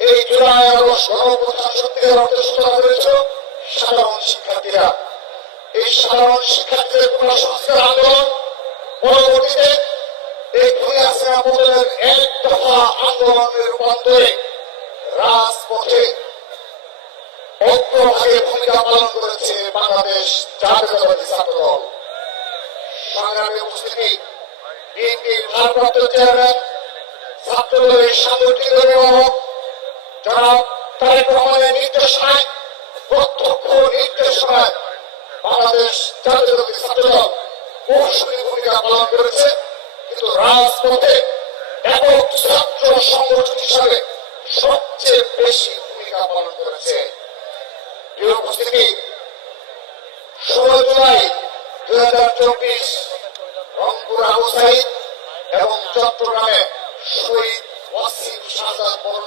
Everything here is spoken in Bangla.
এই জুলাই আগস্ট গণঅভ্যুত্থান সত্যিকার অর্থে সূচনা করেছিল সাধারণ শিক্ষার্থীরা। এই সাধারণ শিক্ষার্থীদের কোটা সংস্কার আন্দোলন পরবর্তীতে এই খুনি হাসিনা পতনের এক দফা আন্দোলনের রূপান্তরে রাজপথে অগ্রভাগে ভূমিকা পালন করেছে বাংলাদেশ জাতীয়তাবাদী ছাত্র দল। সংগ্রামী উপস্থিতি, বিএনপির ভারপ্রাপ্ত চেয়ারম্যান, ছাত্রদলের সাংগঠনিক অভিভাবক জনাব তারেক রহমানের নির্দেশনায়, প্রত্যক্ষ নির্দেশনায় বাংলাদেশ জাতীয়তাবাদী ছাত্র দল কৌশলী ভূমিকা পালন করেছে, কিন্তু রাজপথে একক ছাত্র সংগঠন হিসাবে সবচেয়ে বেশি ভূমিকা পালন করেছে। প্রিয় উপস্থিতি, 16 জুলাই 2024 রংপুর আবু সাইদ এবং চট্টগ্রামে শহীদ ওয়াসিম শাহজাদ বরণ